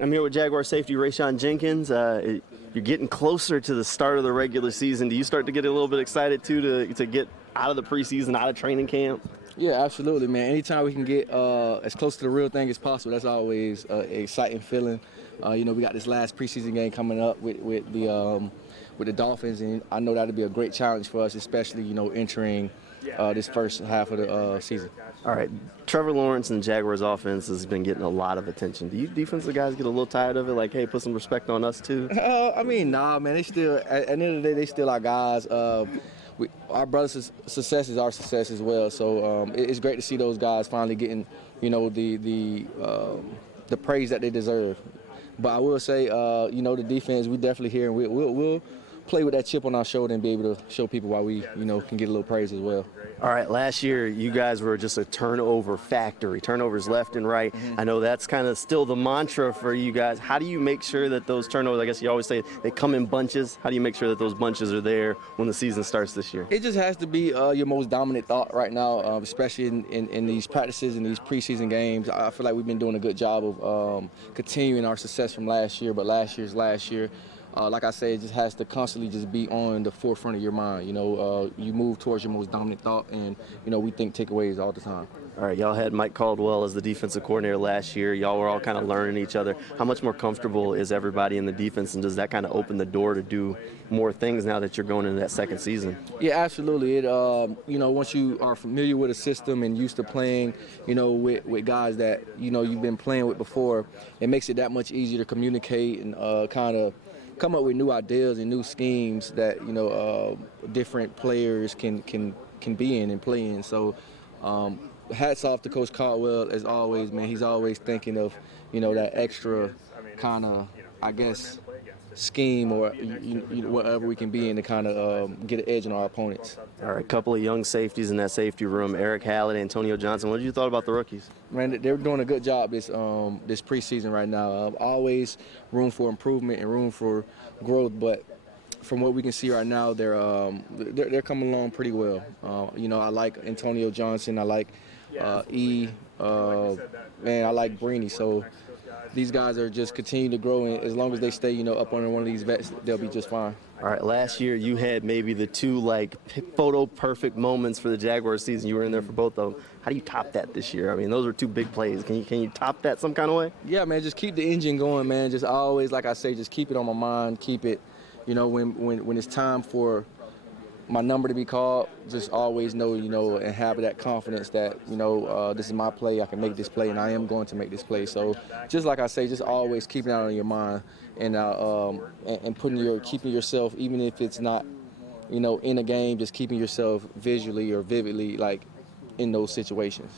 I'm here with Jaguar safety Rayshawn Jenkins. You're getting closer to the start of the regular season. Do you start to get a little bit excited too to get out of the preseason, out of training camp? Yeah, absolutely, man. Anytime we can get as close to the real thing as possible, that's always an exciting feeling. We got this last preseason game coming up with the Dolphins, and I know that'll be a great challenge for us, especially entering this first half of the season. All right, Trevor Lawrence and the Jaguars offense has been getting a lot of attention. Do you defensive guys get a little tired of it? Like, hey, put some respect on us too? Nah, man. They still, at the end of the day, they still our guys. Our brothers' success is our success as well. So it's great to see those guys finally getting, the praise that they deserve. But I will say, the defense, we definitely here, and we'll play with that chip on our shoulder and be able to show people why we, can get a little praise as well. All right, last year you guys were just a turnover factory, turnovers left and right. I know that's kind of still the mantra for you guys. How do you make sure that those turnovers, I guess you always say they come in bunches. How do you make sure that those bunches are there when the season starts this year? It just has to be your most dominant thought right now, especially in these practices and these preseason games. I feel like we've been doing a good job of continuing our success from last year, but last year's last year. Like I said, it just has to constantly just be on the forefront of your mind. You move towards your most dominant thought, and, we think takeaways all the time. All right, y'all had Mike Caldwell as the defensive coordinator last year. Y'all were all kind of learning each other. How much more comfortable is everybody in the defense, and does that kind of open the door to do more things now that you're going into that second season? Yeah, absolutely. Once you are familiar with a system and used to playing, with guys that, you've been playing with before, it makes it that much easier to communicate and kind of come up with new ideas and new schemes that different players can be in and play in. So hats off to Coach Caldwell as always, man. He's always thinking of that extra kind of, I guess, scheme or whatever we can be in to kind of get an edge on our opponents. All right, a couple of young safeties in that safety room, Eric Halliday, Antonio Johnson. What did you thought about the rookies? Man, they're doing a good job this preseason right now. Always room for improvement and room for growth, but from what we can see right now, they're coming along pretty well. I like Antonio Johnson. I like I like Breeny. So these guys are just continuing to grow, and as long as they stay, up under one of these vets, they'll be just fine. All right, last year you had maybe the two photo perfect moments for the Jaguars season. You were in there for both of them. How do you top that this year? I mean, those were two big plays. Can you top that some kind of way? Yeah, man, just keep the engine going, man. Just always, like I say, just keep it on my mind. Keep it, when it's time for my number to be called, just always know, and have that confidence that, this is my play, I can make this play, and I am going to make this play. So just like I say, just always keeping that on your mind and keeping yourself, even if it's not, in a game, just keeping yourself visually or vividly, in those situations.